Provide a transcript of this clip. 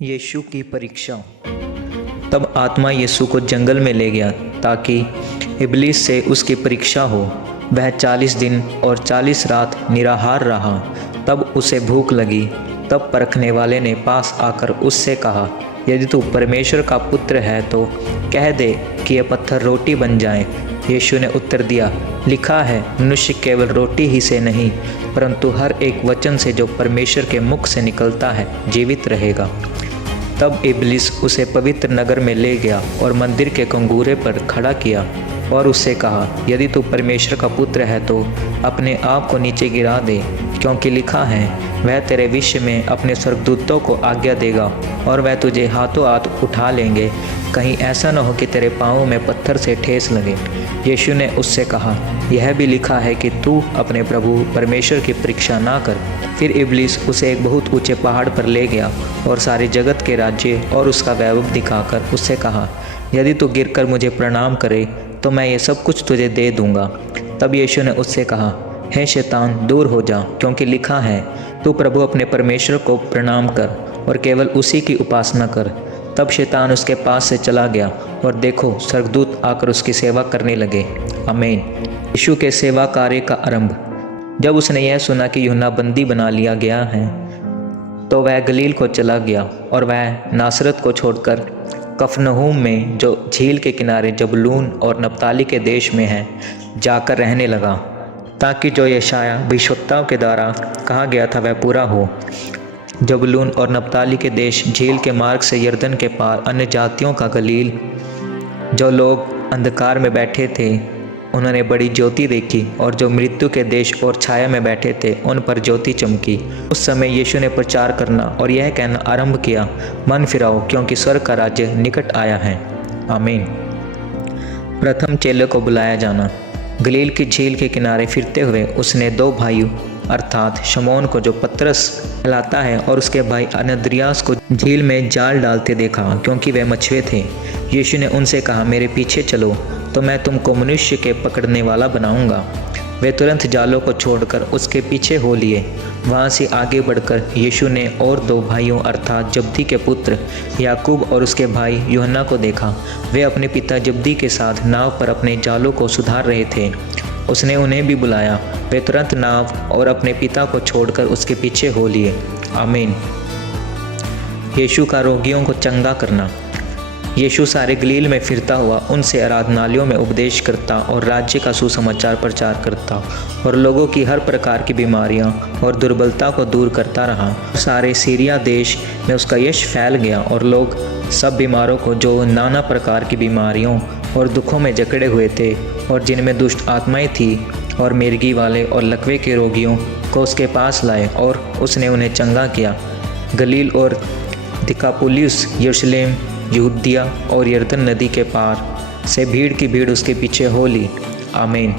यीशु की परीक्षा। तब आत्मा यीशु को जंगल में ले गया ताकि इब्लीस से उसकी परीक्षा हो। वह 40 दिन और 40 रात निराहार रहा। तब उसे भूख लगी। तब परखने वाले ने पास आकर उससे कहा, यदि तू परमेश्वर का पुत्र है तो कह दे कि ये पत्थर रोटी बन जाएं। यीशु ने उत्तर दिया, लिखा है, मनुष्य केवल रोटी ही से नहीं परंतु हर एक वचन से जो परमेश्वर के मुख से निकलता है जीवित रहेगा। तब इब्लीस उसे पवित्र नगर में ले गया और मंदिर के कंगूरे पर खड़ा किया और उससे कहा, यदि तू परमेश्वर का पुत्र है तो अपने आप को नीचे गिरा दे, क्योंकि लिखा है, वह तेरे विषय में अपने स्वर्गदूतों को आज्ञा देगा और वह तुझे हाथों हाथ उठा लेंगे, कहीं ऐसा न हो कि तेरे पाँवों में पत्थर से ठेस लगे। यीशु ने उससे कहा, यह भी लिखा है कि तू अपने प्रभु परमेश्वर की परीक्षा ना कर। फिर इब्लीस उसे एक बहुत ऊंचे पहाड़ पर ले गया और सारे जगत के राज्य और उसका वैभव दिखाकर उससे कहा, यदि तू गिरकर मुझे प्रणाम करे तो मैं ये सब कुछ तुझे दे दूंगा। तब यीशु ने उससे कहा, हे शैतान, दूर हो जा, क्योंकि लिखा है, तू प्रभु अपने परमेश्वर को प्रणाम कर और केवल उसी की उपासना कर। तब शैतान उसके पास से चला गया और देखो, स्वर्गदूत आकर उसकी सेवा करने लगे। आमीन। यीशु के सेवा कार्य का आरंभ। जब उसने यह सुना कि यूहन्ना बंदी बना लिया गया है तो वह गलील को चला गया और वह नासरत को छोड़कर कफरनहूम में जो झील के किनारे जबूलून और नप्ताली के देश में है जाकर रहने लगा, ताकि जो यशायाह भविष्यवक्ताओं के द्वारा कहा गया था वह पूरा हो। जबूलून और नप्ताली के देश झील के मार्ग से यरदन के पार अन्य जातियों का गलील। जो लोग अंधकार में बैठे थे उन्होंने बड़ी ज्योति देखी, और जो मृत्यु के देश और छाया में बैठे थे उन पर ज्योति चमकी। उस समय यीशु ने प्रचार करना और यह कहना आरंभ किया, मन फिराओ, क्योंकि स्वर्ग का राज्य निकट आया है। आमीन। प्रथम चेले को बुलाया जाना। गलील की झील के किनारे फिरते हुए उसने दो भाइयों अर्थात शमौन को जो पतरस कहलाता है और उसके भाई अनद्रियास को झील में जाल डालते देखा, क्योंकि वे मछुए थे। यीशु ने उनसे कहा, मेरे पीछे चलो तो मैं तुमको मनुष्य के पकड़ने वाला बनाऊंगा। वे तुरंत जालों को छोड़कर उसके पीछे हो लिए। वहाँ से आगे बढ़कर यीशु ने और दो भाइयों अर्थात जब्दी के पुत्र याकूब और उसके भाई यूहन्ना को देखा। वे अपने पिता जब्दी के साथ नाव पर अपने जालों को सुधार रहे थे। उसने उन्हें भी बुलाया। वे तुरंत नाव और अपने पिता को छोड़कर उसके पीछे हो लिए। आमीन। यीशु का रोगियों को चंगा करना। यीशु सारे गलील में फिरता हुआ उनसे आराधनालयों में उपदेश करता और राज्य का सुसमाचार प्रचार करता और लोगों की हर प्रकार की बीमारियां और दुर्बलता को दूर करता रहा। सारे सीरिया देश में उसका यश फैल गया और लोग सब बीमारों को जो नाना प्रकार की बीमारियों और दुखों में जकड़े हुए थे और जिनमें दुष्ट आत्माएं थी और मिर्गी वाले और लकवे के रोगियों को उसके पास लाए और उसने उन्हें चंगा किया। गलील और दिकापुलिस, यरूशलेम, यहूदिया और यरदन नदी के पार से भीड़ की भीड़ उसके पीछे हो ली। आमीन।